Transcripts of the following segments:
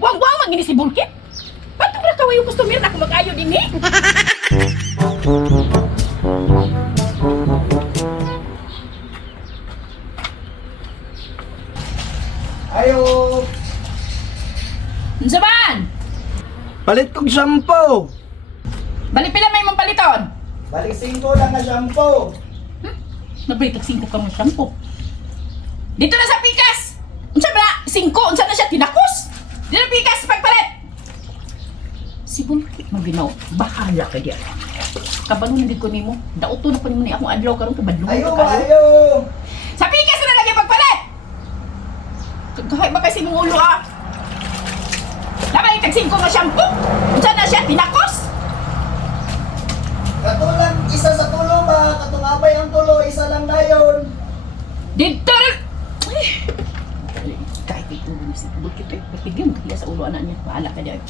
Buang-buang magini si Bulkit. Ba't ba kawayo yung customer na kung mag-ayo din eh? Ayo! Unsaman? Palit kong shampoo! Balik pila may mong paliton? Balik 5 lang na shampoo! Nabalitag 5 ka mong shampoo. Dito na sa pikas! Unsa ba? 5? Unsa na siya tinakos? Dito na pikas pagpalit! Si Bulkit maginaw. Bahala ka diyan. Kabalo na ko nimo. Dauto na pa nimo ni akong adlaw karon kabadlong Ayo! ka kayo. Ayo! Sa pikas na lagi pagpalit! Kahit ba kasi mong ulo ah? Labay tag 5 nga shampoo? Unsa na siya tinakos? Katulang isa sa tulo ba? Katungabay ang tulo, isa lang na yun. Dito rin! Kahit ito rin si Bulkit eh. Pagpigyan mo kaya sa ulo anak niya. Bahala ka dyan.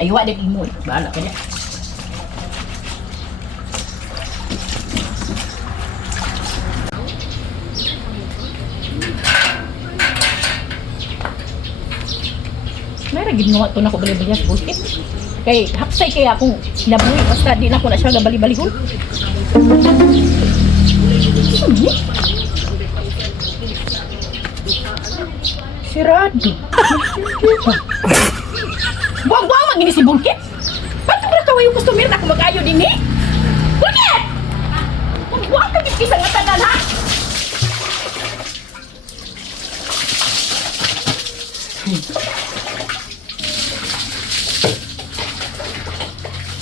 Aywa din imo eh. Bahala ka dyan. Mayroon ginawa ito na ako bali-bali sa Bulkit. Kay hapsay kaya akong nabuhi. Basta di na ako na siya gabali-balihon. Sirado. Buang-buang magini si Bulkit. Ba't ba kawayo yung customer na kung mag-ayo din eh? Bulkit! Buang-buang ka git nga tanan ha?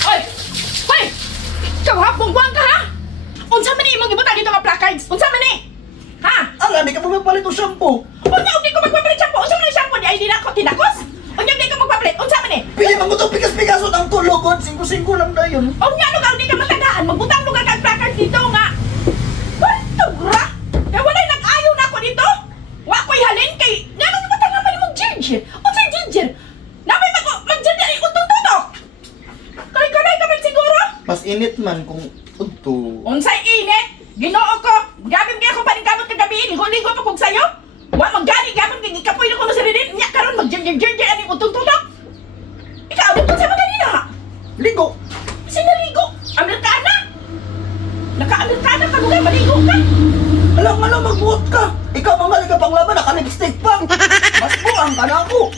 Oy! Hoy! Ikaw ha? Buang-buang ka ha? Unsa man ni imong ibutan dito nga placards? Unsa man ni? Ha? Ala, di ka pa magpalit ng shampoo! Unya, hindi ko magpapalit shampoo. Unsa man ni shampoo? Di ay di na ako tinakos? Unya, hindi ko magpapalit. Unsa man ni? Pili man ko itong pikas-pikasot ang tulo, God! 5-5 lang na yun. Unya, lugar di ka matandaan. Magbutang lugar kang placards dito nga. Balto, gra? Kaya walay nag-ayaw na ako dito. Wa ko'y halin kay... Nga nang ibatang naman ni mong ginger. Unsa yung ginger? Napay mag-ginger ay utong-tutok. Kalay-kalay ka man siguro. Mas init man kung udto. Unsay init? Ginoo ko. Gabi kaya ako paningkamot kagabi. Ligo-ligo pa kong sayo. Wa magani gamon kay ikapoy na ko na sa ridin. Nya karon mag-ginger ani utong-tutok. Ikaw dito sa maganina. Ligo! Sinaligo. Amerikana. Naka-Amerikana ka lugar maligo ka. Alam, magbuot ka! Ikaw mamali ka pang laban, naka-lipstick pa! Mas buang ka na ako!